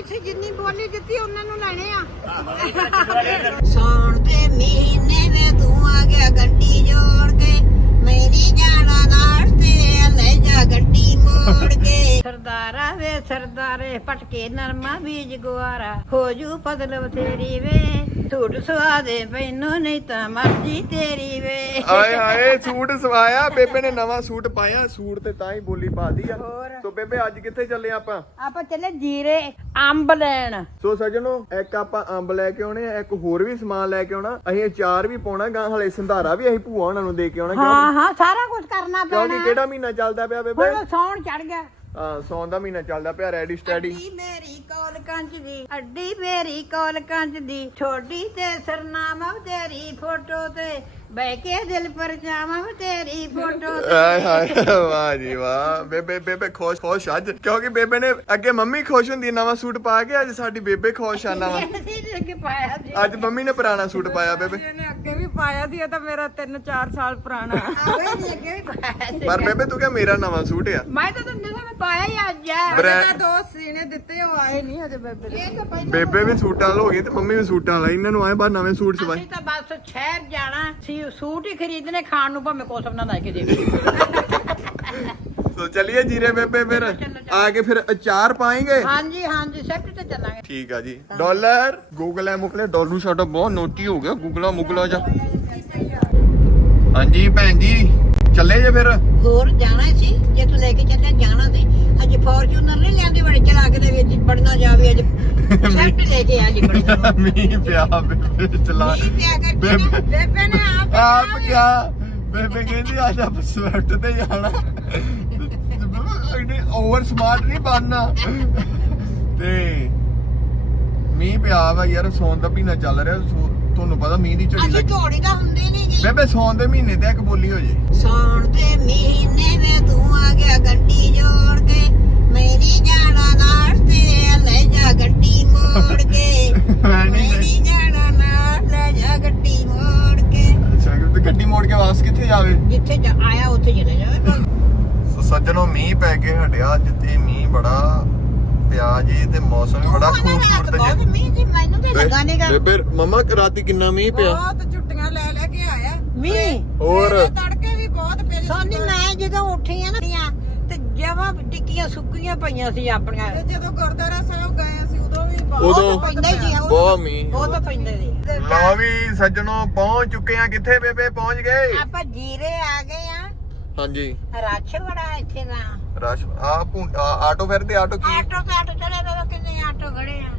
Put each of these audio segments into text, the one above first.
ਇੱਥੇ ਜਿੰਨੀ ਬੋਲੀ ਦਿੱਤੀ ਉਹਨਾਂ ਨੂੰ ਲੈਣੇ ਆ। ਸੌਣ ਦੇ ਮਹੀਨੇ ਵੇ ਤੂੰ ਆ ਗਿਆ ਗੱਡੀ ਜੋੜ ਕੇ। ਮੈਂ ਨਹੀਂ ਜਾਣਾ ਨਾਲ ਤੇ ਲੈ ਜਾ ਗੱਡੀ ਮੋੜ ਕੇ। ਸਰਦਾਰਾ ਵੇ ਸਰਦਾਰੇ ਪਟਕੇ ਨਰਮਾ ਬੀਜ ਗੁਆਰਾ। ਹੋ ਜੂ ਫਸਲ ਬਥੇਰੀ ਵੇ। ਝੂਠ ਸਵਾ ਦੇ ਮੈਨੂੰ ਨਹੀਂ ਤਾਂ ਮਰਜ਼ੀ ਤੇਰੀ ਵੇ। ਆਏ ਹਾਏ ਸੂਟ ਸਵਾਇਆ ਬੇਬੇ ਨੇ ਨਵਾਂ ਸੂਟ ਪਾਇਆ ਸੂਟ ਤੇ ਤਾਂ ਹੀ ਬੋਲੀ ਪਾਦੀ ਆ। ਹੋਰ। ਸੋ ਬੇਬੇ ਅੱਜ ਕਿੱਥੇ ਚੱਲੇ ਆਪਾਂ? ਆਪਾਂ ਚੱਲੇ ਜੀਰੇ ਅੰਬ ਲੈਣ। ਸੋ ਸਜਣੋ ਇੱਕ ਆਪਾਂ ਅੰਬ ਲੈ ਕੇ ਆਉਣੇ ਆ ਇੱਕ ਹੋਰ ਵੀ ਸਮਾਨ ਲੈ ਕੇ ਆਉਣਾ। ਅਸੀਂ ਅਚਾਰ ਵੀ ਪਾਉਣਾ ਗਾਂ ਹਲੇ ਸੰਧਾਰਾ ਵੀ ਅਸੀਂ ਭੂਆ ਉਹਨਾਂ ਨੂੰ ਦੇ ਕੇ ਆਉਣਾ ਹਾਂ ਹਾਂ ਸਾਰਾ ਕੁਝ ਕਰਨਾ ਕਿਉਂਕਿ ਪੈਣਾ। ਕਿਹੜਾ ਮਹੀਨਾ ਚੱਲਦਾ ਪਿਆ ਬੇਬੇ? ਹੁਣ ਸੌਣ ਚੜ ਗਿਆ। ਹਾਂ ਸੌਣ ਦਾ ਮਹੀਨਾ ਚੱਲਦਾ ਪਿਆ ਰੈਡੀ ਸਟੈਡੀ ਅੱਡੀ ਮੇਰੀ ਕੋਲ ਕੰਚ ਦੀ ਅੱਡੀ ਮੇਰੀ ਕੋਲ ਕੰਚ ਦੀ। ਛੋਟੀ ਤੇ ਸਰਨਾਮਾ ਤੇਰੀ ਫੋਟੋ ਤੇ ਬਹਿ ਕੇ ਦਿਲ ਪਰ ਜਾਵਾਂ ਤੇਰੀ ਫੋਟੋ ਤੇ। ਆਏ ਹਾਏ ਵਾਹ ਜੀ ਵਾਹ। ਬੇਬੇ ਬੇਬੇ ਖੁਸ਼ ਖੁਸ਼ ਅੱਜ। ਕਿਉਂਕਿ ਬੇਬੇ ਨੇ ਅੱਗੇ ਮੰਮੀ ਖੁਸ਼ ਹੁੰਦੀ ਨਵਾਂ ਸੂਟ ਪਾ ਕੇ ਅੱਜ ਸਾਡੀ ਬੇਬੇ ਖੁਸ਼ ਆ ਨਵਾਂ। ਅਸੀਂ ਅੱਗੇ ਪਾਇਆ ਸੀ ਅੱਜ ਮੰਮੀ ਨੇ ਪੁਰਾਣਾ ਸੂਟ ਪਾਇਆ ਬੇਬੇ। ਇਹਨੇ ਅੱਗੇ ਵੀ ਪਾਇਆ ਸੀ ਇਹ ਤਾਂ ਮੇਰਾ 3-4 ਸਾਲ ਪੁਰਾਣਾ। ਆਵੇ ਨੀ ਅੱਗੇ ਵੀ ਪਾਇਆ ਸੀ। ਪਰ ਬੇਬੇ ਤੂੰ ਕਿਹਾ ਮੇਰਾ ਨਵਾਂ ਸੂਟ ਆ? ਮੈਂ ਤਾਂ ਤੈਨੂੰ ਦੱਸਾਂ ਮੈਂ ਪਾਇਆ ਹੀ ਅੱਜ ਆ। ਇਹਦਾ ਦੋ ਸੀਨੇ ਦਿੱਤੇ ਉਹ ਆਏ ਨਹੀਂ ਹਜੇ ਬੇਬੇ ਦੇ। ਇਹ ਤਾਂ ਪਹਿਲਾਂ ਬੇਬੇ ਵੀ ਸੂਟਾਂ ਵਾਲ ਹੋ ਗਈ ਤੇ ਮੰਮੀ ਵੀ ਸੂਟਾਂ ਵਾਲਾ ਇਹਨਾਂ ਨੂੰ ਆਏ ਬਾਅਦ ਨਵੇਂ ਸੂਟ ਸਵਾਏ। ਅਸੀਂ ਤਾਂ ਬਸ ਸ਼ਹਿਰ ਜਾਣਾ ਸੀ ਸੂਟ ਹੀ ਖਰੀਦਨੇ ਖਾਣ ਨੂੰ ਭਾਵੇਂ ਕੋਸਮ ਨਾ ਲੈ ਕੇ ਦੇ ਸੋ ਚਲਿਏ ਜੀਰੇ ਬੇਬੇ ਫਿਰ। ਆ ਕੇ ਫਿਰ ਅਚਾਰ ਪਾਏਂਗੇ? ਹਾਂਜੀ ਹਾਂਜੀ ਸੈਫਟ ਤੇ ਚੱਲਾਂਗੇ। ਠੀਕ ਆ ਜੀ। ਡਾਲਰ। ਗੂਗਲ ਐ ਮੁਕਲੇ ਡਾਲੂ ਸਾਡਾ ਬਹੁਤ ਨੋਟੀ ਹੋ ਗਿਆ। ਗੂਗਲਾ ਮੁਗਲਾ ਜਾ। ਹਾਂਜੀ ਭੈਣ ਜੀ ਚੱਲੇ ਜੇ ਫਿਰ। ਹੋਰ ਜਾਣਾ ਸੀ? ਜੇ ਤੂੰ ਲੈ ਕੇ ਚੱਲਿਆ ਜਾਣਾ ਸੀ। ਹਜੇ ਫੋਰਚੂਨਰ ਨਹੀਂ ਲਿਆਂਦੀ ਬੜੇ ਚਲਾ ਕੇ ਦੇ ਵਿੱਚ ਬੜਨਾ ਜਾਵੇ ਅੱਜ। ਸੈਫਟ ਲੈ ਕੇ ਆ ਜੀ ਬੜਨਾ ਮੀਂਹ ਪਿਆ ਬੇਬੇ ਚਲਾ। ਮੀਂਹ ਪਿਆ ਕਰਕੇ ਨਾ, ਬੇਬੇ ਨੇ ਆਪ ਆਪ ਕਿਆ ਬੇਬੇ ਕਹਿੰਦੀ ਅੱਜ ਆਪ ਸਵਿਫਟ ਤੇ ਜਾਣਾ। ਇਹਨੇ ਓਵਰ ਸਮਾਰਟ ਨਹੀਂ ਬਣਨਾ। ਤੇ ਮੀਂਹ ਪਿਆ ਵਾ ਯਾਰ ਸੌਣ ਦਾ ਮਹੀਨਾ ਚੱਲ ਰਿਹਾ ਤੁਹਾਨੂੰ ਪਤਾ ਮੀਂਹ ਦੀ ਝੜੀ ਅਸੀਂ ਲੱਗੀ। ਝੋੜੀ ਤਾਂ ਹੁੰਦੇ ਨਹੀਂ ਗੇ ਬੇਬੇ ਸੌਣ ਦੇ ਮਹੀਨੇ ਤੇ ਇੱਕ ਬੋਲੀ ਹੋ ਜੇ। ਸੌਣ ਦੇ ਮਹੀਨੇ ਵੇ ਤੂੰ ਆ ਗਿਆ ਗੱਡੀ ਜੋੜ ਕੇ। ਮੈਂ ਨਹੀਂ ਜਾਣਾ ਨਾਲ ਤੇ ਲੈ ਜਾ ਗੱਡੀ ਮੋੜ ਕੇ। ਮੈਂ ਮੈਂ ਨਹੀਂ ਨਹੀਂ ਜਾਣਾ ਨਾਲ ਲੈ ਜਾ ਗੱਡੀ ਮੋੜ ਕੇ। ਅੱਛਾ ਤੇ ਗੱਡੀ ਮੋੜ ਕੇ ਵਾਪਸ ਕਿੱਥੇ ਜਾਵੇ? ਜਿੱਥੇ ਜਾ ਆਇਆ ਉੱਥੇ ਚਲੇ ਜਾਵੇ। ਸੱਜਣੋ ਮੀਂਹ ਪੈ ਕੇ ਹਟਿਆ ਅੱਜ ਤੇ ਮੀਂਹ ਬੜਾ ਪਿਆ ਜੀ ਤੇ ਮੌਸਮ ਵੀ ਬੜਾ ਖੂਬਸੂਰਤ ਬਹੁਤ ਜੀ ਮੀਂਹ ਜੀ ਮੈਨੂੰ ਤੇ ਲੱਗਾ ਨਹੀਂਗਾ ਬੇਬੇ ਮਮਾ ਰਾਤੀ ਕਿੰਨਾ ਮੀਂਹ ਪਿਆ? ਬਹੁਤ ਛੁੱਟੀਆਂ ਲੈ ਲੈ ਕੇ ਆਇਆ। ਮੀਂਹ? ਹੋਰ? ਤੜਕੇ ਵੀ ਬਹੁਤ ਪੈ ਸੋਨੀ ਮੈਂ ਜਦੋਂ ਉੱਠੀ ਆ ਨਾ ਤੇ ਜਮਾਂ ਟਿੱਕੀਆਂ ਸੁੱਕੀਆਂ ਪਈਆਂ ਸੀ ਆਪਣੀਆਂ। ਤੇ ਜਦੋਂ ਗੁਰਦੁਆਰਾ ਸਾਹਿਬ ਗਏ ਅਸੀਂ ਉਦੋਂ ਵੀ ਬਹੁਤ ਤਾਂ ਪੈਂਦਾ ਹੀ ਸੀ ਉਹ ਬਹੁਤ ਮੀਂਹ ਉਹ ਤਾਂ ਪੈਂਦਾ ਸੀ। ਲਓ ਵੀ ਸੱਜਣੋ ਪਹੁੰਚ ਚੁੱਕੇ ਆ। ਕਿੱਥੇ ਬੇਬੇ ਪਹੁੰਚ ਗਏ? ਆਪਾਂ ਜੀਰੇ ਆ ਗਏ ਹਾਂਜੀ। ਰੱਛ ਬੜਾ ਇੱਥੇ ਦਾ। ਰਸ਼ ਆ ਭੁੰ- ਆ, ਆਟੋ ਫਿਰਦੇ ਆਟੋ ਕੀ? ਆਟੋ ਤੇ ਆਟੋ ਚਲੇ ਗਏ ਕਿੰਨੇ ਆਟੋ ਖੜੇ ਆ।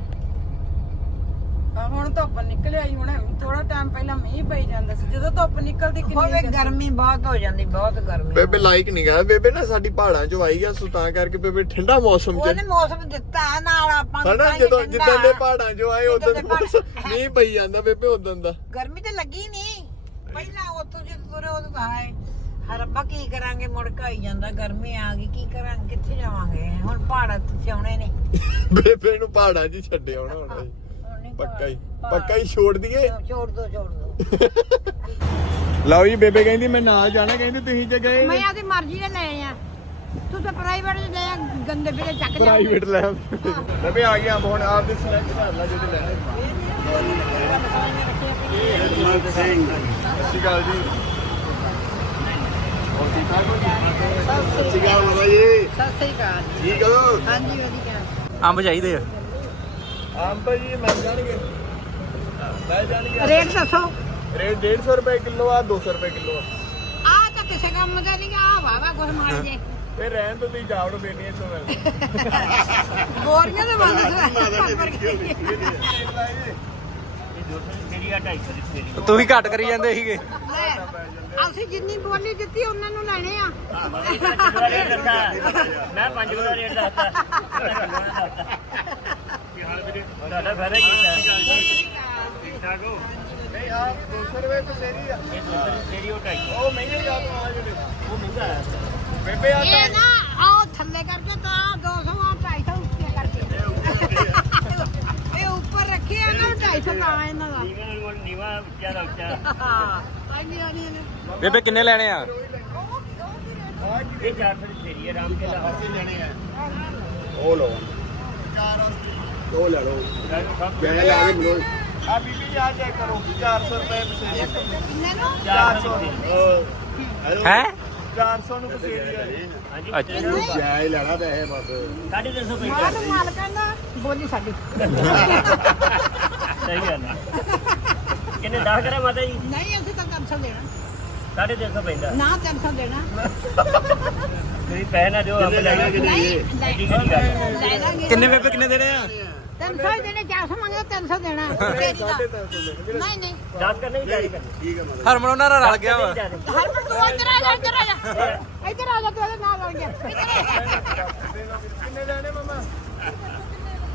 ਆ, ਹੁਣ ਧੁੱਪ ਨਿਕਲਿਆ ਹੀ ਹੁਣ ਥੋੜਾ ਟਾਈਮ ਪਹਿਲਾਂ ਮੀਂਹ ਪਈ ਜਾਂਦਾ ਸੀ ਜਦੋਂ ਧੁੱਪ ਨਿਕਲਦੀ ਹੋਵੇ ਕਿੰਨੀ ਗਰਮੀ ਬਹੁਤ ਹੋ ਜਾਂਦੀ ਬਹੁਤ ਗਰਮੀ। ਬੇਬੇ ਲਾਈਕ ਨਹੀਂ ਗਾ। ਬੇਬੇ ਨਾ ਸਾਡੀ ਪਹਾੜਾਂ ਚ ਆਈ ਗਿਆ ਸੋ ਤਾਂ ਕਰਕੇ ਬੇਬੇ ਠੰਡਾ ਮੌਸਮ ਚ। ਉਹਨੇ ਮੌਸਮ ਦਿੱਤਾ ਨਾਲ ਆਪਾਂ ਨੂੰ ਹਨਾ ਤਾਂ ਹੀ ਜਦੋਂ ਠੰਡਾ। ਜਿੱਦਾਂ ਦੇ ਪਹਾੜਾਂ ਚ ਆਏ ਉਦੋਂ ਜਿੱਦਾਂ ਦੇ ਪਹਾੜ- ਮੀਂਹ ਪਈ ਜਾਂਦਾ ਬੇਬੇ ਉਦੋਂ ਦਾ। ਗਰਮੀ ਤੇ ਲੱਗੀ ਨਹੀਂ ਪਹਿਲਾਂ ਉੱਥੋਂ ਜਦੋਂ ਤੁਰੇ ਉਦੋਂ ਤਾਂ ਆਏ। ਹਰਬਾ ਕੀ ਕਰਾਂਗੇ? ਮੁੜ ਕੇ ਆਈ ਜਾਂਦਾ ਗਰਮੀ ਆ ਗਈ ਕੀ ਕਰਾਂਗੇ? ਕਿੱਥੇ ਜਾਵਾਂਗੇ? ਹੁਣ ਪਹਾੜਾਂ ਤੇ ਸਿਆਉਣੇ ਨੇ। ਬੇਬੇ ਨੂੰ ਪਹਾੜਾਂ 'ਚ ਹੀ ਛੱਡੇ ਆਉਣਾ ਹੁਣ। ਹੁਣ ਨਹੀਂ ਪੱਕਾ ਹੀ ਪੱਕਾ ਹੀ ਛੋੜ ਦਈਏ? ਛੋੜ ਦੋ ਛੋੜ ਦੋ। ਲਓ ਜੀ ਬੇਬੇ ਕਹਿੰਦੀ ਮੈਂ ਨਾਲ ਜਾਣਾ ਕਹਿੰਦੀ ਤੁਸੀਂ ਜੇ ਗਏ। ਮੈਂ ਆਦੀ ਮਰਜ਼ੀ ਨਾਲ ਲੈ ਆ ਤੂੰ ਤਾਂ ਪ੍ਰਾਈਵੇਟ ਚ ਲੈ ਆ, ਗੰਦੇ ਵੀਰੇ ਚੱਕ ਜਾ ਪ੍ਰਾਈਵੇਟ ਲੈ ਬੇਬੇ ਆ ਗਿਆ ਹੁਣ ਆਪ ਦੇ ਸਿਲੈਕਟ ਕਰ ਲੈ ਜਿਹੜੇ ਲੈਣੇ। ਸਤਿ ਸ਼੍ਰੀ ਅਕਾਲ ਜੀ। ਸਤਿ ਸ਼੍ਰੀ ਅਕਾਲ ਬਾਬਾ ਜੀ। ਸਤਿ ਸ੍ਰੀ ਅਕਾਲ ਠੀਕ ਹੋ ਹਾਂਜੀ ਵਧੀਆ ਅੰਬ ਚਾਹੀਦੇ ਆ। ਆਮ ਤਾਂ ਜੀ ਮਿਲ ਜਾਣਗੇ। ਮਿਲ ਜਾਣਗੇ ਰੇਟ ਦੱਸੋ। ਰੇਟ 150 ਰੁਪਏ ਕਿਲੋ ਆ 200 ਰੁਪਏ ਕਿਲੋ ਆ। ਆ ਤਾਂ ਕਿਸੇ ਕੰਮ ਦਾ ਨਹੀਂ ਆ ਵਾਵਾ ਕੁਝ ਮਾਰ ਜੇ। ਇਹ ਰਹਿਣ ਤੋਂ ਤੁਸੀਂ ਜਾਵੜ ਦੇਣੀ ਇੱਥੋਂ ਮਿਲ ਬੋਰੀਆਂ ਦੇ ਬੰਦ ਤੁਸੀਂ ਘੱਟ ਕਰੀ ਜਾਂਦੇ ਸੀਗੇ। ਅਸੀਂ ਜਿੰਨੀ ਬੋਲੀ ਦਿੱਤੀ ਉਹਨਾਂ ਨੂੰ ਲੈਣੇ ਆ। ਮੈਂ 5 ਕਿਲੋ ਰੇਟ ਦੱਸਤਾ। ਕੀ ਹਾਲ ਵੀਰੇ ਤੁਹਾਡਾ ਫਾਇਦਾ ਕੀਤਾ ਠੀਕ ਠਾਕ ਹੋ ਨਹੀਂ ਆ 200 ਰੁਪਏ ਤੇ ਤੇਰੀ ਆ। ਇਹ ਦੋਸਤ ਤੇਰੀ ਉਹ ਸੌ। ਉਹ ਮਹਿੰਗੇ ਜਾ ਤੋਂ ਆ ਜਿਹੜੇ। ਉਹ ਮਹਿੰਗਾ ਹੈ ਬੇਬੇ ਆ ਇਹ ਨਾ ਆਓ ਥੱਲੇ ਕਰਕੇ ਤਾਂ 200 ਆ 250 ਉੱਤੇ ਕਰਕੇ। ਇਹ ਉੱਪਰ ਰੱਖੇ ਆ। ਨਾ 250 ਦਾ ਇਹਨਾਂ ਦਾ। ਨੀਵਾਂ ਨੂੰ ਨੀਵਾਂ ਉੱਚਾ ਦਾ ਉੱਚਾ। ਨੇ ਬੇਬੇ ਕਿੰਨੇ ਲੈਣੇ ਆ? ਇਹ 400 ਦੀ ਤੇਰੀ ਹੈ ਰਾਮ ਕੇ ਦਾ ਉਹ ਲਓ। ਚਾਰ ਉਹ ਲੈ ਲਓ। ਜੈ ਲਾ ਕੇ ਬੋਲ। ਆ ਬੀਬੀ ਆ ਚੈੱਕ ਕਰੋ 400 ਰੁਪਏ ਪਸੇਰੀ 400 ਹੈ? 400 ਨੂੰ ਪਸੇਰੀ ਆ। ਜੀ ਅੱਛਾ। ਜੈ ਲੈਣਾ ਪੈਸੇ ਬਸ। ਸਾਢੇ ਤਿੰਨ ਸੌ ਪੈਂਦਾ ਮਾਲ ਮਾਲਕਾਂ ਦਾ ਬੋਲੀ ਸਾਡੀ। ਸਹੀ ਗੱਲ ਆ। ਕਿੰਨੇ 10 ਕਰੇ ਮਾਤਾ ਜੀ? ਨਹੀਂ ਅਸੀਂ ਤਾਂ 300 ਦੇਣਾ। ਸਾਢੇ ਤਿੰਨ ਸੌ ਪੈਂਦਾ। ਨਾ 300 ਦੇਣਾ। ਤੁਸੀਂ ਪੈਸੇ ਨਾ ਦਿਓ ਆਪ ਲੈ ਜਾਓ ਨਹੀਂ ਕਿਹੜੀ ਗੱਲ ਆ? ਲੈ ਲਾਂਗੇ। ਕਿੰਨੇ ਬੇਬੇ ਕਿੰਨੇ ਦੇਣੇ ਆ? 300 ਹੀ ਦੇਣੇ 400 ਮੰਗਦਾ 300 ਦੇਣਾ। ਤੇਰੀ ਦਾ ਨਹੀਂ ਨਹੀਂ। 10 ਕਰਨੇ ਵੀ ਜਾਰੀ ਕਰਨੇ। ਹਰਮਨ ਉਹਨਾਂ ਨਾਲ ਰਲ ਗਿਆ ਵਾ। ਹਰਮਨ ਤੂੰ ਇੱਧਰ ਆ ਜਾ ਇੱਧਰ ਆ ਜਾ। ਇੱਧਰ ਆ ਜਾ ਤੂੰ ਇਹਦੇ ਨਾਲ ਲੜ ਗਿਆ। ਕਿੰਨੇ ਲੈਣੇ ਮਮਾ?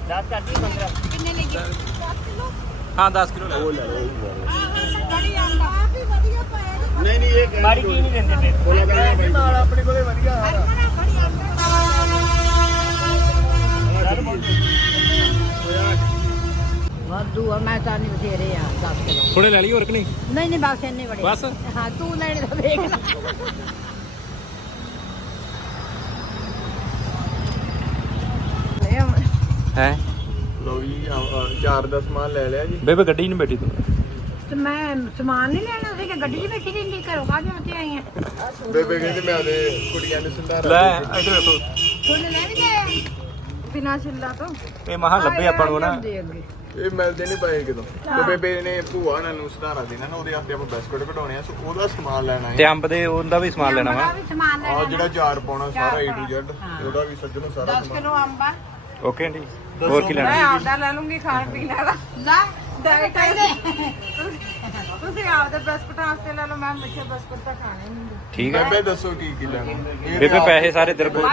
10 ਕਰਦੀ 15 ਕਿੰਨੇ ਲੈ ਗਏ? 10 ਕਿਲੋ ਹਾਂ 10 ਕਿਲੋ ਲੈ ਉਹ ਲੈ ਲਓ ਨਹੀਂ ਨਹੀਂ ਇਹ ਮਾੜੀ ਚੀਜ਼ ਨਹੀਂ ਦਿੰਦੇ ਤੇ ਬੋਲਾ ਕਰਾਂਗੇ ਨਾਲ ਆਪਣੇ ਕੋਲੇ ਵਧੀਆ ਆ। ਵਾਧੂ ਆ ਮੈਂ ਤਾਂ ਨਹੀਂ ਬਥੇਰੇ ਆ 10 ਕਿਲੋ। ਥੋੜੇ ਲੈ ਲਈ ਹੋਰ ਕਿ ਨਹੀਂ? ਨਹੀਂ ਨਹੀਂ ਬਸ ਇੰਨੇ ਬੜੇ। ਬਸ? ਹਾਂ ਤੂੰ ਲੈਣੇ ਤਾਂ ਵੇਖ ਲੈ। ਹੈ। ਲਓ ਜੀ ਚਾਰ ਦਾ ਸਮਾਨ ਲੈ ਲਿਆ ਜੀ। ਬੇਬੇ ਗੱਡੀ ਨਹੀਂ ਬੈਠੀ ਤੂੰ? ਤੇ ਮੈਂ ਸਮਾਨ ਨਹੀਂ ਲੈਣਾ ਸੀ ਕਿ ਗੱਡੀ 'ਚ ਬੈਠੀ ਰਹਿੰਦੀ ਘਰੋਂ ਕਾਹਦੇ ਉੱਤੇ ਆਈ ਆ। ਬੇਬੇ ਕਹਿੰਦੇ ਮੈਂ ਆਦੇ ਕੁੜੀਆਂ ਨੂੰ ਸੰਧਾਰਾ ਲੈ ਦੇ ਇੱਧਰ ਵੇਖੋ। ਤੁਹਾਨੂੰ ਲੈ ਵੀ ਦੇ ਬਿਨਾ ਛਿੱਲਾ ਤੋਂ। ਇਹ ਮਹਾ ਲੱਭੇ ਆਪਾਂ ਨੂੰ ਨਾ। ਦੇ ਅੱਗੇ। ਇਹ ਮਿਲਦੇ ਨਹੀਂ ਪਏ ਕਿਦੋਂ ਤੇ ਬੇਬੇ ਨੇ ਭੂਆ ਨਾਲ ਨੂੰ ਸੰਧਾਰਾ ਦੇਣਾ ਨਾ ਉਹਦੇ ਹੱਥੇ ਆਪਾਂ ਬਿਸਕੁਟ ਕਢਾਉਣੇ ਆ ਸੋ ਉਹਦਾ ਸਮਾਨ ਲੈਣਾ ਤੇ ਹੈ ਅੰਬ ਦੇ ਉਹਦਾ ਵੀ ਸਮਾਨ ਲੈਣਾ ਵਾ। ਵੀ ਸਮਾਨ ਲੈਣਾ ਆ ਜਿਹੜਾ ਚਾਰ ਪਾਉਣਾ ਸਾਰਾ A to Z। ਉਹਦਾ ਵੀ ਸੱਜਣੋਂ ਸਾਰਾ 10 ਸਮਾਨ। ਕਿਲੋ ਅੰਬਾ ਓਕੇ ਆਂਟੀ। ਹੋਰ ਕੀ ਮੈਂ ਲੈਣਾ ਆਪਦਾ ਲੈ ਲੂੰਗੀ ਖਾਣ ਪੀਣ ਵਾਲਾ ਲੈ ਡਾਇਟ ਦੇ ਤੁਸੀਂ ਆਪਦੇ ਬਿਸਕੁਟ ਵਾਸਤੇ ਲੈ ਲਓ ਮੈਂ ਮਿੱਠੇ ਬਿਸਕੁਟ ਤਾਂ ਖਾਣੇ ਨਹੀਂ। ਹੁੰਦੇ ਠੀਕ ਹੈ ਬੇਬੇ ਦੱਸੋ ਕੀ ਕੀ ਲੈਣਾ? ਬੇਬੇ ਪੈਸੇ ਸਾਰੇ ਤੇਰੇ ਕੋਲ।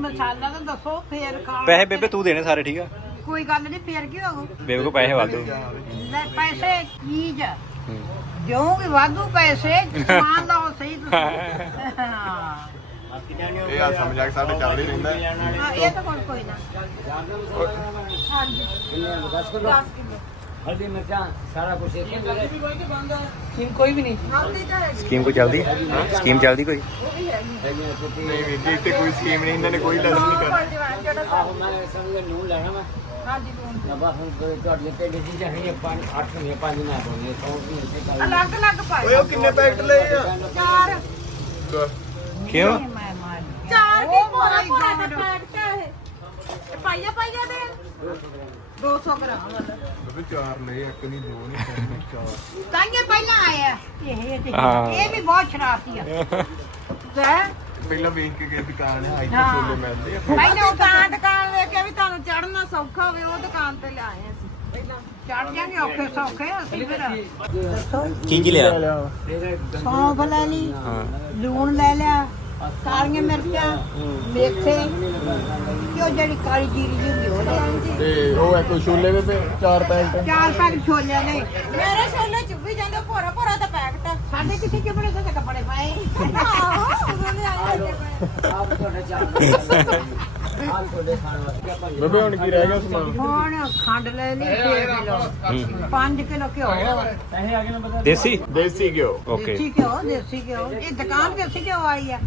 ਮਸਾਲਾ ਤਾਂ ਦੱਸੋ ਫੇਰ ਖਾ ਪੈਸੇ ਬੇਬੇ ਤੂੰ ਦੇਣੇ ਸਾਰੇ ਠੀਕ ਆ? ਕੋਈ ਗੱਲ ਨਹੀਂ ਫੇਰ ਕੀ ਹੋਊ? ਬੇਬੇ ਕੋ ਪੈਸੇ ਵਾਧੂ ਲੈ ਪੈਸੇ ਚੀਜ਼ ਦਿਓਗੇ ਵਾਧੂ ਪੈਸੇ ਸਮਾਨ ਲਓ ਸਹੀ ਤੁਸੀਂ। ਹਾਂ। ਇਹ ਆ ਸਮਝਾ ਕੇ ਸਾਡੇ ਚੱਲ ਹੀ ਰਹਿੰਦਾ। ਹਾਂ ਇਹ ਤਾਂ ਕੋਈ ਨਾ। ਹਾਂਜੀ ਕਿੰਨੇ ਕੋਈ ਵੀ ਨਹੀਂ। ਸਕੀਮ ਕੋਈ ਚੱਲਦੀ? ਸਕੀਮ ਚੱਲਦੀ ਕੋਈ? ਨਹੀਂ ਵੀਰ ਜੀ ਇੱਥੇ ਕੋਈ ਸਕੀਮ ਨਹੀਂ ਇਹਨਾਂ ਨੇ ਕੋਈ ਲਾਗੂ ਨਹੀਂ ਕਰ ਆਹੋ ਮੈਂ ਸਮਝ ਨੂੰ ਲੈਣਾ ਮੈਂ ਹਾਂਜੀ ਨੂੰ ਨਵਾਂ ਹੁਣ ਤੁਹਾਡੇ ਤੇ ਡਿਸੀ ਜਾਣੀ ਹੈ 5 8 ਮਹੀਨੇ 5 ਨਾ ਹੋਣੀ 100 ਮਹੀਨੇ ਤੇ ਅਲੱਗ ਅਲੱਗ ਪਾਏ। ਓਏ ਕਿੰਨੇ ਪੈਕਟ ਲਏ ਆ? ਚਾਰ। ਕਿਉਂ? ਚਾਰ ਕੀ ਪੂਰਾ ਪੂਰਾ ਦਾ ਪੈਕਟ ਹੈ ਇਹ। ਇਹ ਪਾਈਆ ਪਾਈਆ ਦੇ 200 ਗ੍ਰਾਮ। ਵਾਲਾ ਬੇਬੇ ਚਾਰ ਲਏ ਇੱਕ ਨਹੀਂ ਦੋ ਨਹੀਂ ਤਿੰਨ ਨਹੀਂ ਚਾਰ। ਤਾਂਗੇ ਪਹਿਲਾਂ ਆਇਆ। ਇਹ ਤੇ ਹਾਂ। ਇਹ ਵੀ ਬਹੁਤ ਸ਼ਰਾਰਤੀ ਆ। ਲੈ। ਪਹਿਲਾਂ ਵੇਖ ਕੇ ਗਏ ਦੁਕਾਨ ਹੈ। ਇੱਥੇ ਛੋਲੇ ਮਿਲਦੇ ਆ। ਪਹਿਲਾਂ ਦੁਕਾਨ ਦੁਕਾਨ ਵੇਖ ਕੇ ਵੀ ਤੁਹਾਨੂੰ ਚੜਨਾ ਸੌਖਾ ਹੋਵੇ ਉਹ ਦੁਕਾਨ ਤੇ ਲਿਆਏ ਅਸੀਂ। ਪਹਿਲਾਂ ਚੜ ਜਾਗੇ ਔਖੇ ਸੌਖੇ ਅਸੀਂ ਫਿਰ। ਕੀ ਕੀ ਲਿਆ? ਸੌਂਫ ਲੈ ਲਈ ਹਾਂ। ਲੂਣ ਲੈ ਲਿਆ ਕਾਲੀਆਂ ਮਿਰਚਾਂ ਮੇਥੇ ਕਿਉਂ ਜਿਹੜੀ ਕਾਲੀ ਜੀਰੀ ਜੀ ਹੁੰਦੀ ਉਹ ਲੈ। ਤੇ ਉਹ ਹੈ ਕੋਈ ਛੋਲੇ ਬੇਬੇ ਚਾਰ ਪੈਕਟ? ਚਾਰ ਪੈਕ ਛੋਲਿਆਂ ਦੇ। ਮੇਰੇ ਛੋਲੇ ਚੁੱਭੀ ਜਾਂਦੇ ਭੋਰਾ ਭੋਰਾ ਦਾ ਪੈਕਟ ਆ। ਸਾਡੇ ਕਿਸੇ ਕੱਪੜੇ ਤੇ ਕੱਪੜੇ ਪਾਏ। ਆਹੋ ਦੇ ਆਏ ਪਏ। ਆਪ ਤੁਹਾਡੇ ਚਾਰ ਬੇਬੇ ਹੁਣ ਕੀ ਰਹਿ ਗਿਆ ਸਮਾਨ? ਹੁਣ ਖੰਡ ਲੈ ਲਈ 6 ਕਿਲੋ। 5 ਕਿਲੋ ਘਿਓ। ਦੇਸੀ? ਦੇਸੀ ਘਿਓ। ਓਕੇ। ਦੇਸੀ ਘਿਓ ਦੇਸੀ ਘਿਓ। ਇਹ ਦੁਕਾਨ ਦੇਸੀ ਘਿਓ ਆਈ ਆ।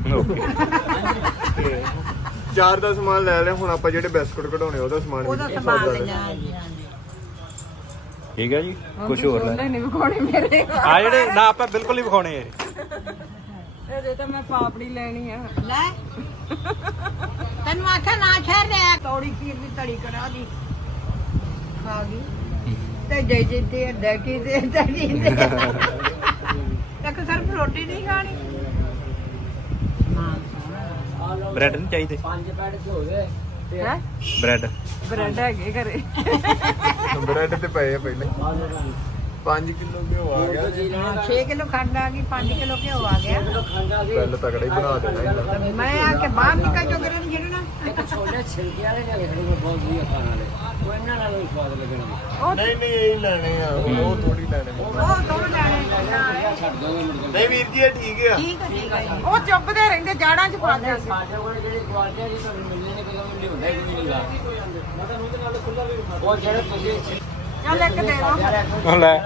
ਚਾਰ ਦਾ ਸਮਾਨ ਲੈ ਲਿਆ ਹੁਣ ਆਪਾਂ ਜਿਹੜੇ ਬਿਸਕੁਟ ਕਢਾਉਣੇ ਉਹਦਾ ਸਮਾਨ ਉਹਦਾ ਸਮਾਨ ਸੌਦਾ ਲੈ ਲੈ ਲਿਆ ਲਿਆ। ਠੀਕ ਹੈ ਜੀ? ਕੁਝ ਹੋਰ ਲੈ। ਨਹੀਂ ਵਿਖਾਉਣੇ ਮੇਰੇ। ਆ ਜਿਹੜੇ ਨਾ ਆਪਾਂ ਬਿਲਕੁਲ ਨਹੀਂ ਵਿਖਾਉਣੇ ਇਹ। ਇਹਦੇ ਤਾਂ ਮੈਂ ਪਾਪੜੀ ਲੈਣੀ ਆ। ਲੈ। ਤੈਨੂੰ ਆਖਿਆ ਨਾ ਸ਼ਹਿਰ ਦੇ ਕੌੜੀ ਖੀਰ ਦੀ ਤੜੀ ਕਰਾ ਦੀ। ਖਾ ਗਈ। ਤੇ ਜੇ ਜੇ ਤੇ ਡੈਕੀ ਦੇ ਡੈਕੀ ਦੇ ਇੱਕ ਸਿਰਫ ਰੋਟੀ ਨਹੀਂ ਖਾਣੀ। ਬ੍ਰੈਡ ਨਹੀਂ ਚਾਹੀਦੇ। ਪੰਜ ਪੈੜ ਹੋ ਗਏ। ਤੇ ਹੈ? ਬ੍ਰੈਡ। ਬ੍ਰੈਡ ਹੈਗੇ ਘਰੇ। ਬ੍ਰੈਡ ਤੇ ਪਏ ਆ ਪਹਿਲੇ। 5 ਕਿਲੋ ਘਿਓ ਆ ਗਿਆ। ਜੀ ਲੈਣਾ 6 ਕਿਲੋ ਖੰਡ ਆ ਗਈ 5 ਕਿਲੋ ਘਿਓ ਆ ਗਿਆ। ਸੀ ਪਹਿਲੇ ਤਕੜਾ ਹੀ ਬਣਾ ਦੇਣਾ ਇਹਨਾਂ ਮੈਂ ਆ ਕੇ ਬਾਹਰ ਨਿਕਲ ਜੋ ਕਰੇ ਜਿਹੜਾ ਇੱਕ ਛੋਲੇ ਛਿਲਕੇ ਵਾਲੇ ਨੇ ਲਿਖਣੇ ਕੋ ਬਹੁਤ ਵਧੀਆ ਖਾਣ ਵਾਲੇ। ਉਹ ਇਹਨਾਂ ਨਾਲੋਂ ਵੀ ਸਵਾਦ ਲੱਗਣਗੇ ਨਹੀਂ ਨਹੀਂ ਇਹ ਲੈਣੇ ਆ। ਉਹ ਥੋੜੀ ਲੈਣੇ ਨੇ। ਉਹ ਥੋੜੇ ਲੈਣੇ ਛੱਡ ਦੋਗੇ ਕੇ ਨਹੀਂ ਵੀਰ ਜੀ ਇਹ ਠੀਕ ਆ। ਠੀਕ ਹੈ ਠੀਕ ਹੈ ਉਹ ਚੁੱਭਦੇ ਰਹਿੰਦੇ ਜਾੜਾਂ 'ਚ ਪਾ ਦਿਆ ਸਾਡੇ ਕੋਲ ਜਿਹੜੀ ਕੁਆਲਿਟੀ ਹੈ ਜੀ ਤੁਹਾਨੂੰ ਮਿਲਣੀ ਨਹੀਂ ਕਦੋਂ ਮਿਲਣੀ ਹੁੰਦਾ ਹੀ ਨਹੀਂ ਲਾ ਉਹ ਜਿਹੜੇ ਤੁਸੀਂ ਚੱਲ ਇੱਕ ਦੇ ਦੋ। ਲੈ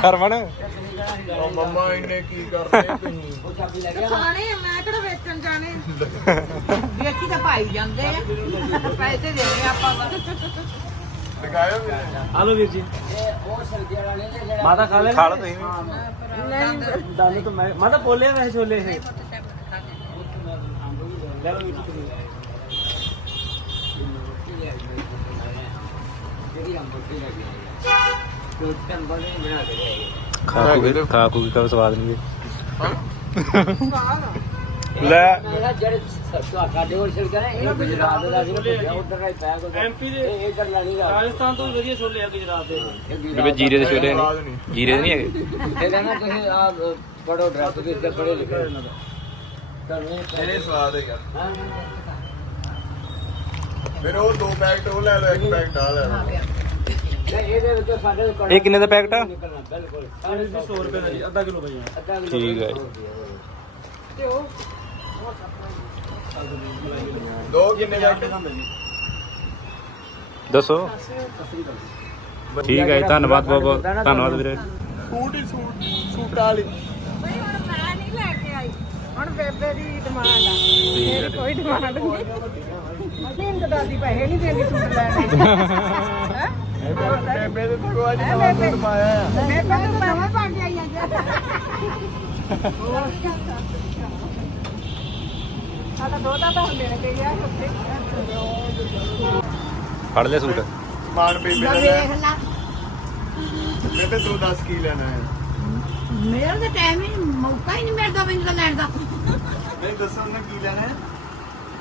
ਹਰਮਨ। ਉਹ ਮੰਮਾ ਇਹਨੇ ਕੀ ਕਰਦੇ ਤੁਸੀਂ ਉਹ ਚਾਬੀ ਲੈ ਗਿਆ ਖਾਣੇ ਆ, ਮੈਂ ਕਿਹੜਾ ਵੇਚਣ ਜਾਣੇ ਵੇਖੀ ਤਾਂ ਭਾਈ ਜਾਂਦੇ ਆ। ਪੈਸੇ ਦੇਣੇ ਆਪਾਂ ਬਸ ਦਿਖਾਇਓ ਵੀਰੇ ਆ ਲਓ ਵੀਰ ਜੀ। ਇਹ ਉਹ ਸਬਜ਼ੀ ਵਾਲਾ ਨਹੀਂ ਜੇ ਜਿਹੜਾ ਮਾਤਾ ਖਾ ਲੈ ਖਾ ਲਓ ਤੁਸੀਂ ਨਹੀਂ। ਦਾਨੇ ਤਾਂ ਮੈਂ ਮਾਤਾ ਬੋਲਿਆ ਵੈਸੇ ਛੋਲੇ ਇਹ। ਲੈ ਲਓ ਵੀਰ ਜੀ। ਤੁਸੀਂ। ਜਿਹੜੀ ਅੰਬੋਤੀ ਲੱਗੀ ਦੋ ਤਿੰਨ ਬਣੇ ਬਣਾ ਕੇ ਲਿਆਏ ਖਾ ਕੂ ਕੇ ਖਾ ਕੂ ਕੇ ਕਬ ਸਵਾਦ ਨਹੀਂ ਲੈ ਮੇਰਾ ਜਿਹੜੇ ਸਾਡੇ ਹੋਰ ਛਿਲਕਾ ਨੇ ਇਹ ਗੁਜਰਾਤ ਦਾ ਸੀ ਉਧਰ ਦਾ ਪੈਕ ਉਧਰ MP ਦੇ ਇਹ ਇਧਰ ਲੈਣੀ ਦਾ ਰਾਜਸਥਾਨ ਤੋਂ ਵਧੀਆ ਛੋਲੇ ਆ ਗੁਜਰਾਤ ਦੇ। ਬੇਬੇ ਜੀਰੇ ਦੇ ਛੋਲੇ ਨਹੀਂ। ਜੀਰੇ ਦੇ ਨਹੀਂ ਹੈਗੇ? ਇਹ ਕਹਿੰਦਾ ਤੁਸੀਂ ਆ ਪੜੋ ਡਰੈਸ ਵੀ ਇੱਧਰ ਪੜੇ ਲਿਖੇ ਕਰਨੇ ਇਹਨੇ ਸਵਾਦ ਹੈ ਯਾਰ ਫਿਰ ਉਹ ਦੋ ਪੈਕਟ ਉਹ ਲੈ ਲਓ ਇੱਕ ਪੈਕਟ ਆ ਲੈ ਲਓ। ਨਹੀਂ ਇਹਦੇ ਵਿੱਚ ਸਾਡੇ ਕੋਲ ਇਹ ਕਿੰਨੇ ਦਾ ਪੈਕਟ ਆ? ਨਿਕਲਣਾ ਬਿਲਕੁਲ ਸਾਰੇ 100 ਰੁਪਏ ਦਾ ਜੀ। ਅੱਧਾ ਕਿਲੋ ਭਾਈ ਅੱਧਾ ਕਿਲੋ ਠੀਕ ਹੈ। ਤੇ ਉਹ ਦੋ ਕਿੰਨੇ ਪੈਕਟ ਦੱਸੋ। ਠੀਕ ਹੈ ਧੰਨਵਾਦ ਬਹੁਤ ਬਹੁਤ। ਧੰਨਵਾਦ ਵੀਰੇ। ਸੂਟ ਹੀ ਸੂਟ ਸੂਟਾਂ ਵਾਲੀ। ਬਈ ਹੁਣ ਮੈਂ ਨਹੀਂ ਲੈ ਕੇ ਆਈ। ਹੁਣ ਬੇਬੇ ਦੀ ਡਿਮਾਂਡ ਆ। ਮੇਰੀ ਕੋਈ ਡਿਮਾਂਡ ਨਹੀਂ। ਅਸੀਂ ਦਾਦੀ ਪੈਸੇ ਨਹੀਂ ਦੇਣੀ ਸੂਟ ਲੈਣ। ਦੇ ਬੇਬੇ ਦੇ ਭਗਵਾਨ ਜੀ ਨਵਾਂ ਸੂਟ। ਪਾਇਆ ਆ ਮੈਂ ਕਹਿੰਦਾ ਨਵਾਂ ਪਾ ਕੇ ਆਈ ਅੱਜ ਸਾਡਾ ਦੋਤਾ ਤਾਂ ਮਿਲ ਕੇ ਗਿਆ ਉੱਥੇ ਫੜ ਲਿਆ ਸੂਟ ਮਾਨ ਬੇਬੇ ਦਾ ਵੇਖ ਲੈ। ਲਾ ਬੇਬੇ ਤੂੰ ਦੱਸ ਕੀ ਲੈਣਾ ਹੈ। ਮੇਰਾ ਤਾਂ ਟਾਈਮ ਹੀ ਨੀ- ਮੌਕਾ ਹੀ ਨਹੀਂ ਮਿਲਦਾ ਮੈਨੂੰ ਤਾਂ ਲੈਣ ਦਾ। ਨਹੀਂ ਦੱਸੋ ਉਹਨੇ ਕੀ ਲੈਣਾ ਹੈ?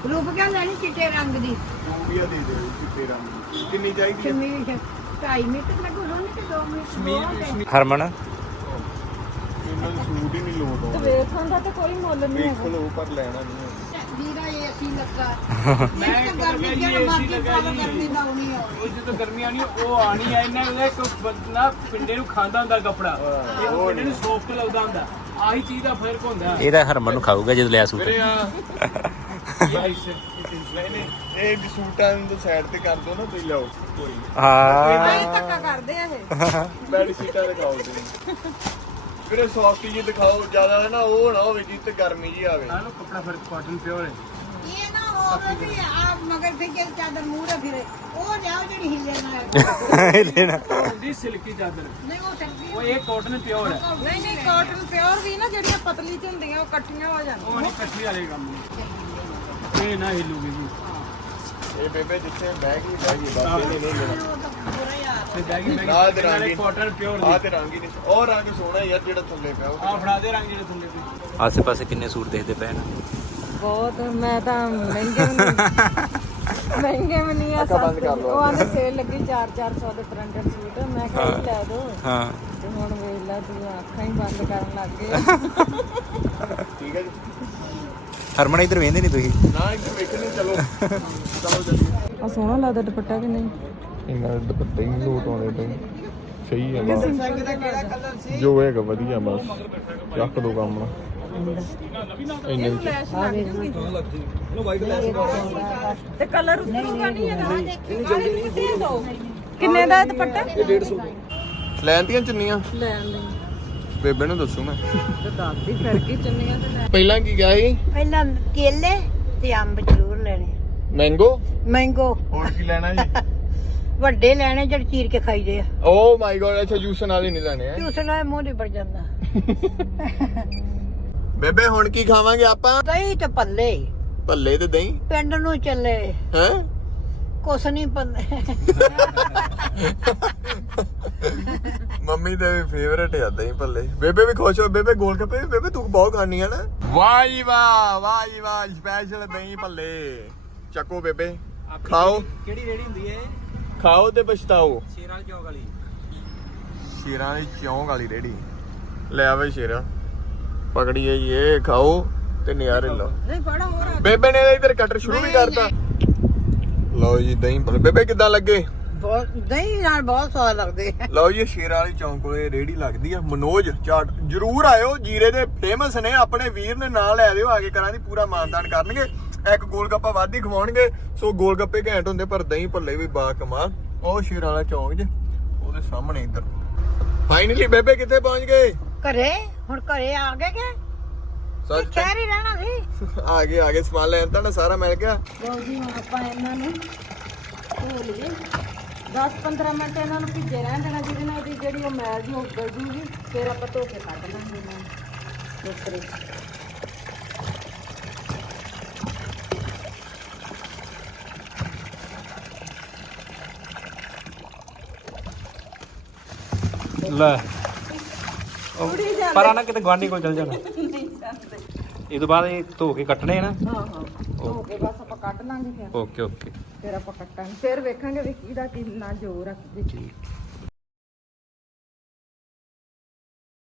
ਰੂਪ ਕਿਆ ਲੈਣੀ ਚਿੱਟੇ ਰੰਗ ਦੀ? ਚੂੜੀਆਂ ਦੇ ਦਿਓ ਚਿੱਟੇ ਰੰਗ ਦੀ। ਕਿੰਨੀ ਚਾਹੀਦੀ ਹੈ ਸ਼ਮੀਰ 2.5 ਮੀਟਰ ਲੱਗੂ ਹੋਣੀ ਕਿ 2 ਮੀਟਰ ਹਰਮਨ? ਇਹਨਾਂ ਨੂੰ ਸੂਟ ਹੀ ਨਹੀਂ ਲੋਟ ਤੇ ਆਉਂਦਾ ਵੇਖਣ ਦਾ ਤਾਂ ਕੋਈ ਮੁੱਲ ਨਹੀਂ ਹੈਗਾ। ਲਓ ਪਰ ਲੈਣਾ ਨਹੀਂ ਹੈ ਵੀਰਾ ਏਸੀ ਲੱਗਾ। ਮੈਂ ਤਾਂ ਗਰਮੀ ਜਿਹੜਾ ਮਰਜ਼ੀ ਪਾ ਲਓ ਗਰਮੀ ਦਾ ਆਉਣੀ ਆ ਉਹ ਜਦੋਂ ਗਰਮੀ ਆਣੀ ਉਹ ਆਣੀ ਆ ਇਹਨਾਂ ਨੇ ਇੱਕ ਬੰਦਾ ਪਿੰਡੇ ਨੂੰ ਖਾਂਦਾ ਹੁੰਦਾ ਕੱਪੜਾ। ਇਹ ਉਹ ਪਿੰਡੇ ਨੂੰ ਸੌਫਟ ਲੱਗਦਾ ਹੁੰਦਾ। ਆਹੀ ਚੀਜ਼ ਦਾ ਫ਼ਰਕ ਹੁੰਦਾ। ਇਹਦਾ ਹਰਮਨ ਨੂੰ ਖਾਊਗਾ ਜਦੋਂ ਲਿਆ ਸੂਟ। ਵੀਰੇ ਆ ਨਹੀਂ ਨਹੀਂ ਇਹ ਵੀ ਸੂਟਾਂ ਨੂੰ ਸਾਈਡ ਤੇ ਕਰ ਦੋ ਨਾ ਤੁਸੀਂ ਲਓ ਕੋਈ ਹਾਂ। ਇਹ ਧੱਕਾ ਕਰਦੇ ਆ ਇਹ। ਬੈਡ ਸੀਟਾਂ ਦਿਖਾਓ ਤੁਸੀਂ ਵੀਰੇ ਸੌਫਟ ਜੀ ਦਿਖਾਓ ਜ਼ਿਆਦਾ ਹੈ ਨਾ ਉਹ ਨਾ ਹੋਵੇ ਜਿੱਤੇ ਗਰਮੀ ਜੀ ਆਵੇ। ਲੋ ਕੱਪੜਾ ਫਿਰ ਕਾਟਨ ਪਿਓਰ ਹੈ। ਇਹ ਨਾ ਹੋਵੇ ਵੀ ਆ ਮਗਰ ਫਿੱਕੇ ਚਾਦਰ ਮੂਹਰੇ ਫਿਰੇ। ਉਹ ਲਿਆਓ ਜਿਹੜੀ ਹਿੱਲੇ ਨਾ ਲੈਣਾ ਦੀ ਸਿਲਕੀ ਚਾਦਰ। ਨਹੀਂ ਉਹ ਚੱਲਦੀ ਉਹ ਇਹ ਕਾਟਨ ਪਿਓਰ ਹੈ। ਨਹੀਂ ਨਹੀਂ ਕਾਟਨ ਪਿਓਰ ਵੀ ਨਾ ਜਿਹੜੀਆਂ ਪਤਲੀ ਚ ਹੁੰਦੀਆਂ ਉਹ ਇਕੱਠੀਆਂ ਹੋ ਜਾਂਦੀਆਂ। ਉਹ ਨਹੀਂ ਕੱਠੀ ਵਾਲੇ ਕੰਮ ਨਹੀਂ ਇਹ ਨਾ ਹਿੱਲੂਗੀ ਜੀ। ਇਹ ਬੇਬੇ ਜਿੱਥੇ ਬਹਿ ਗਈ ਬਹਿ ਗਈ ਬਸ ਇਹ ਨਹੀਂ ਲੈਣਾ। ਤੇ ਬੈਗੀ ਨਾਲ ਦੇ ਰੰਗ ਬੈਗੀ ਹੀ- ਕਾਟਨ ਪਿਓਰ ਆਹ ਤੇ ਰੰਗ ਹੀ ਨਹੀਂ ਉਹ ਰੰਗ ਸੋਹਣਾ ਯਾਰ ਜਿਹੜਾ ਥੱਲੇ ਪਿਆ ਉਹ ਆ ਫੜਾ ਦੇ ਰੰਗ ਜਿਹੜੇ ਥੱਲੇ ਤੇ ਆਸੇ ਪਾਸੇ ਕਿੰਨੇ ਸੂਟ ਦੇਖਦੇ ਪਏ ਨੇ? ਬਹੁਤ ਮੈਂ ਤਾਂ ਮਹਿੰਗੇ ਵੀ ਨਹੀਂ ਮਹਿੰਗੇ ਵੀ ਨਹੀਂ ਆ ਅੱਖਾਂ ਬੰਦ ਸਸਤੇ ਕਰ ਵੀ। ਲਓ। ਉਹ ਆਂਦੇ ਸੇਲ ਲੱਗੀ 4-400 ਦੇ ਪ੍ਰਿੰਟਡ ਸੂਟ। ਮੈਂ ਕਿਹਾ ਇਹ ਲੈ ਦੋ। ਹਾਂ। ਤੇ ਹੁਣ ਵੇਖ ਲੈ ਤੂੰ ਅੱਖਾਂ ਹੀ ਬੰਦ ਕਰਨ ਲੱਗ ਗਏ। ਠੀਕ ਹੈ ਜੀ। ਹਰਮਨ ਇੱਧਰ ਵੇਂਦੇ ਨਹੀਂ ਤੁਸੀਂ। ਨਾ ਇੱਧਰ ਵੇਖਣੇ ਚਲੋ। ਚਲੋ ਚੱਲੀਏ। ਆ ਸੋਹਣਾ ਲੱਗਦਾ ਦੁਪੱਟਾ ਕਿ ਨਹੀਂ? ਇਹਨਾਂ ਦੇ ਦੁਪੱਟੇ ਹੀ ਲੋਟ ਆਉਣੇ ਤੇ ਸਹੀ ਹੈ ਬਸ। ਜੋ ਹੈਗਾ ਵਧੀਆ ਬਸ। ਚੱਕ ਦੋ ਕੰਮ ਨਾ। ਇੰਨੇ ਵਿੱਚ। ਤੇ ਕਲਰ ਉਤਰੂਗਾ ਨਹੀਂ ਇਹਦਾ ਦੇ। ਦੋ ਕਿੰਨੇ ਦਾ ਦੁਪੱਟਾ? ਲੈਂਦੀਆਂ ਚੁੰਨੀਆਂ? ਲੈਣ ਬੇਬੇ ਨੂੰ ਦੱਸੂ ਮੈਂ। ਤੇ ਦੱਸਦੀ ਫਿਰ ਕੀ ਚੁੰਨੀਆਂ ਤੇ ਲੈ। ਪਹਿਲਾਂ ਕੀ ਗਿਆ ਸੀ? ਪਹਿਲਾਂ ਕੇਲੇ ਤੇ ਅੰਬ ਜ਼ਰੂਰ ਲੈਣੇ। ਮੈਂਗੋ ਮੈਂਗੋ ਹੋਰ ਕੀ ਲੈਣਾ ਜੀ? ਵੱਡੇ ਲੈਣੇ ਜਿਹੜੇ ਚੀਰ ਕੇ ਖਾਈਦੇ ਆ। ਓ ਮਾਈ ਗੋਡ ਅੱਛਾ ਜੂਸ ਨਾਲ ਹੀ ਨਹੀਂ ਲੈਣੇ ਹੈ? ਉਸ ਨਾਲ ਮੂੰਹ ਨਿਬੜ ਜਾਂਦਾ। ਬੇਬੇ ਹੁਣ ਕੀ ਖਾਵਾਂਗੇ ਆਪਾਂ? ਦਹੀਂ ਤੇ ਪੱਲੇ ਭੱਲੇ ਤੇ ਦਹੀਂ? ਪਿੰਡ ਨੂੰ ਚੱਲੇ। ਹੈ? ਕੁਛ ਨਹੀਂ ਪੱਲੇ ਮੰਮੀ ਦੇ ਵੀ ਫੇਵਰੇਟ ਆ ਦਹੀਂ ਭੱਲੇ। ਬੇਬੇ ਵੀ ਖੁਸ਼ ਹੋ ਬੇਬੇ ਗੋਲ ਵੀ ਬੇਬੇ ਤੂੰ ਬਹੁਤ ਖਾਣੀ ਆ ਨਾ। ਵਾਹ ਜੀ ਵਾਹ ਵਾਹ ਜੀ ਵਾਹ ਸਪੈਸ਼ਲ ਦਹੀਂ ਭੱਲੇ। ਚੱਕੋ ਬੇਬੇ ਖਾਓ। ਕਿਹੜੀ ਰੇੜੀ ਹੁੰਦੀ ਹੈ ਖਾਓ ਤੇ ਪਛਤਾਓ। ਸ਼ੇਰ ਵਾਲੀ ਚੌਕ ਵਾਲੀ। ਸ਼ੇਰਾਂ ਦੀ ਚੌਂਕ ਵਾਲੀ ਰੇੜੀ ਲੈ ਆਵੇ ਸ਼ੇਰਾ। ਪਕੜੀਏ ਜੀ ਇਹ ਖਾਓ ਤੇ ਨਿਆਰੇ ਲਓ। ਨਹੀਂ ਫੜਾ ਹੋਰ ਬੇਬੇ ਨੇ ਇਧਰ ਕਟਰ ਸ਼ੁਰੂ ਵੀ ਕਰਤਾ। ਲਓ ਜੀ ਦਹੀਂ ਭੱਲੇ। ਬੇਬੇ ਕਿੱਦਾਂ ਲੱਗੇ? ਬਹੁਤ ਦਹੀਂ ਨਾਲ ਬਹੁਤ ਸਵਾਦ ਲੱਗਦੇ ਆ। ਲਓ ਜੀ ਸ਼ੇਰਾਂ ਵਾਲੀ ਚੌਂਕ ਕੋਲੇ ਰੇੜੀ ਲੱਗਦੀ ਆ ਮਨੋਜ ਚਾਟ ਜਰੂਰ ਆਇਓ ਜੀਰੇ ਦੇ ਫੇਮਸ ਨੇ ਆਪਣੇ ਵੀਰ ਨੇ ਨਾਲ ਲੈ ਦਿਓ ਆ ਕੇ ਕਰਾਂ ਦੀ ਪੂਰਾ ਮਾਨਦਾਨ ਕਰਨਗੇ। ਇੱਕ ਗੋਲ ਗੱਪਾ ਵੱਧ ਹੀ ਖਵਾਉਣਗੇ ਸੋ ਗੋਲ ਗੱਪੇ ਘੈਂਟ ਹੁੰਦੇ ਪਰ ਦਹੀਂ ਭੱਲੇ ਵੀ ਬਾ ਕਮਾ। ਉਹ ਸ਼ੇਰਾਂ ਵਾਲਾ ਚੌਂਕ 'ਚ ਉਹਦੇ ਸਾਹਮਣੇ ਇੱਧਰ। ਫਾਈਨਲੀ ਬੇਬੇ ਕਿੱਥੇ ਪਹੁੰਚ ਗਏ? ਘਰੇ ਹੁਣ ਘਰੇ ਆ ਗਏ ਕਿ? ਸੱਚ ਸ਼ਹਿਰ ਹੀ ਰਹਿਣਾ ਸੀ? ਆ ਗਏ ਆ ਗਏ ਸਮਾਨ ਲੈਣ ਤਾਂ ਸਾਰਾ ਮਿਲ ਗਿਆ। ਲਓ ਜੀ ਹੁਣ ਆਪਾਂ ਇਹਨਾਂ ਨੂੰ ਧੋ ਲਈਏ। 10 15 ਮਿੰਟ ਇਹਨਾਂ ਨੂੰ ਭਿੱਜੇ ਰਹਿਣ ਦੇਣਾ ਜਿਹਦੇ ਨਾਲ ਉਹਦੀ ਜਿਹੜੀ ਉਹ ਮੈਲ ਜੀ ਉਹ ਗਲ ਜੂਗੀ ਫਿਰ ਆਪਾਂ ਧੋ ਕੇ ਕੱਢ ਲਾਂਗੇ ਇਹਨਾਂ ਨੂੰ। ਟੋਕਰੇ 'ਚ। ਲੈ। ਪਰ ਨਾ ਕਿਤੇ ਗਵਾਂਢੀ ਕੋਲ ਚਲ ਜਾਣਾ। ਇਹ ਤੋਂ ਬਾਅਦ ਇਹ ਧੋ ਕੇ ਕੱਟਣੇ ਆ ਨਾ। ਹਾਂ ਹਾਂ। ਧੋ ਕੇ ਬਸ ਆਪਾਂ ਕੱਢ ਲਾਂਗੇ ਫਿਰ। Okay okay. ਫਿਰ ਆਪਾਂ ਕੱਟਾਂਗੇ। ਫਿਰ ਵੇਖਾਂਗੇ ਵੀ ਕਿਹਦਾ ਕਿੰਨਾ ਜ਼ੋਰ ਆ। ਕਿਹਦੇ 'ਚ